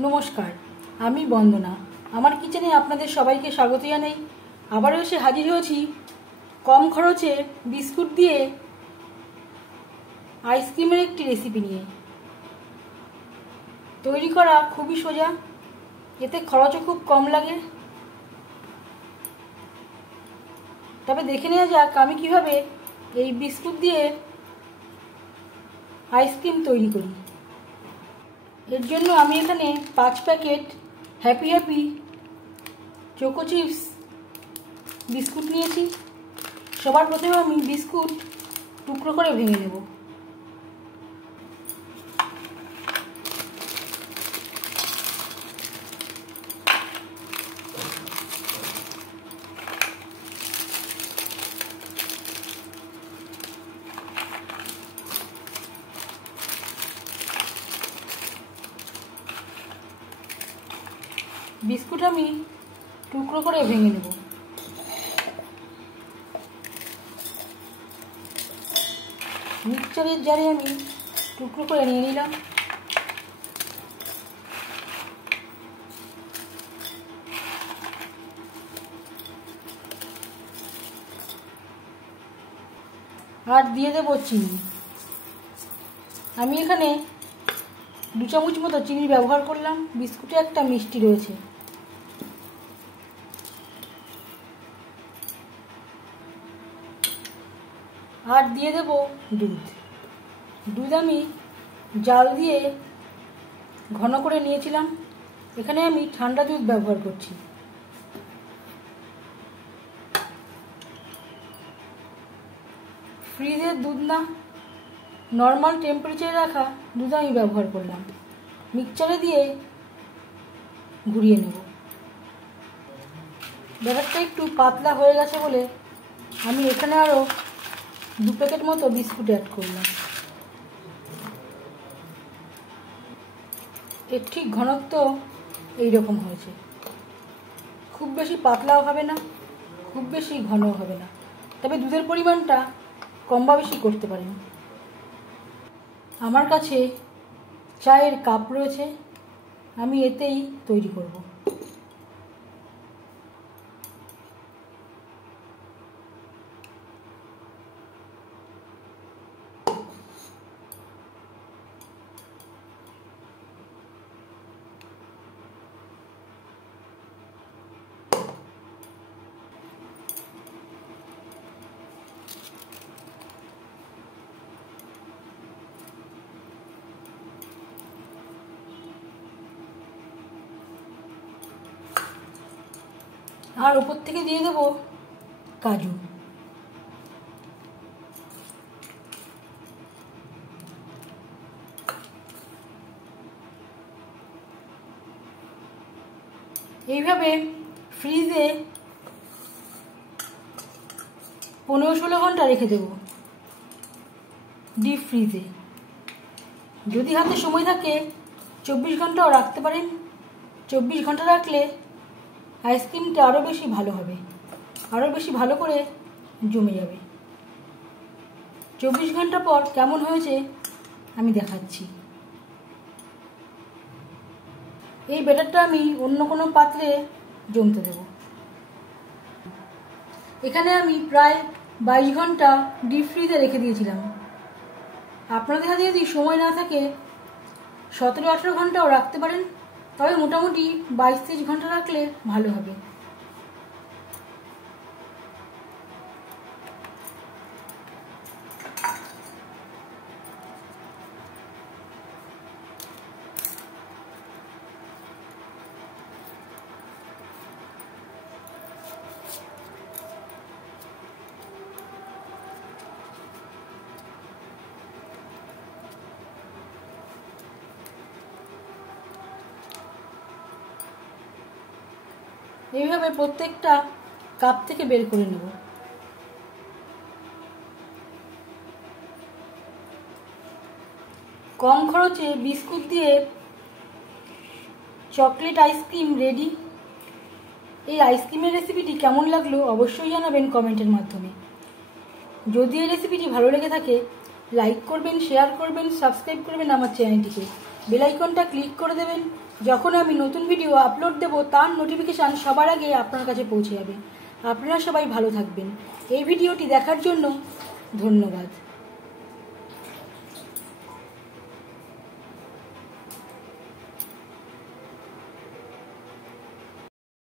নমস্কার, আমি বন্দনা। আমার কিচেনে আপনাদের সবাইকে স্বাগত জানাই। আবারও এসে হাজির হয়েছি কম খরচে বিস্কুট দিয়ে আইসক্রিমের একটি রেসিপি নিয়ে। তৈরি করা খুবই সোজা, এতে খরচও খুব কম লাগে। তবে দেখে নেওয়া যাক আমি কিভাবে এই বিস্কুট দিয়ে আইসক্রিম তৈরি করি। এর জন্য আমি এখানে 5 packet happy choco chips biscuit নিয়েছি। সবার প্রথমে আমি বিস্কুট টুকরো করে ভেঙে নেব। বিস্কুট আমি টুকরো করে ভেঙে নেব। মিক্সচারের জারে আমি টুকরো করে নিয়ে নিলাম। আর দিয়ে দেব চিনি। আমি এখানে 2 চামচ মতো চিনি ব্যবহার করলাম। বিস্কুটে একটা মিষ্টি রয়েছে। আর দিয়ে দেব দুধ আমি জাল দিয়ে ঘন করে নিয়েছিলাম। এখানে আমি ঠান্ডা দুধ ব্যবহার করছি। ফ্রিজের দুধ না, নর্মাল টেম্পারেচারে রাখা দুধ আমি ব্যবহার করলাম। মিক্সচারে দিয়ে ঘুরিয়ে নেব। ব্যাটারটা একটু পাতলা হয়ে গেছে বলে আমি এখানে আরও 2 প্যাকেট মতো বিস্কুট অ্যাড করলাম। এর ঠিক ঘনত্ব এইরকম হয়েছে। খুব বেশি পাতলাও হবে না, খুব বেশি ঘনও হবে না। তবে দুধের পরিমাণটা কম বা বেশি করতে পারেন। আমার কাছে চায়ের কাপ রয়েছে, আমি এতেই তৈরি করব। আর উপর থেকে দিয়ে দেব কাজু। এইভাবে ফ্রিজে 15-16 ঘন্টা রেখে দেব, ডিপ ফ্রিজে। যদি হাতে সময় থাকে 24 ঘন্টাও রাখতে পারেন। 24 ঘন্টা রাখলে আইসক্রিমটা আরও বেশি ভালো হবে, আরও বেশি ভালো করে জমে যাবে। 24 ঘন্টা পর কেমন হয়েছে আমি দেখাচ্ছি। এই ব্যাটারটা আমি অন্য কোনো পাত্রে জমতে দেব। এখানে আমি প্রায় 22 ঘন্টা ডিপ ফ্রিজে রেখে দিয়েছিলাম। আপনাদের হাতে যদি সময় না থাকে 17-18 ঘন্টাও রাখতে পারেন, তবে মোটামুটি 22-23 ঘন্টা রাখলে ভালো হবে। এইভাবে প্রত্যেকটা কাপ থেকে বের করে নেব। কম খরচে বিস্কুট দিয়ে চকলেট আইসক্রিম রেডি। এই আইসক্রিমের রেসিপিটি কেমন লাগলো অবশ্যই জানাবেন কমেন্টের মাধ্যমে। যদি এই রেসিপিটি ভালো লেগে থাকে লাইক করবেন, শেয়ার করবেন, সাবস্ক্রাইব করবেন আমার চ্যানেলটিকে। বেল আইকনটা ক্লিক করে দেবেন। যখন আমি নতুন ভিডিও আপলোড দেব তার নোটিফিকেশান সবার আগে আপনার কাছে পৌঁছে যাবে। আপনারা সবাই ভালো থাকবেন। এই ভিডিওটি দেখার জন্য ধন্যবাদ।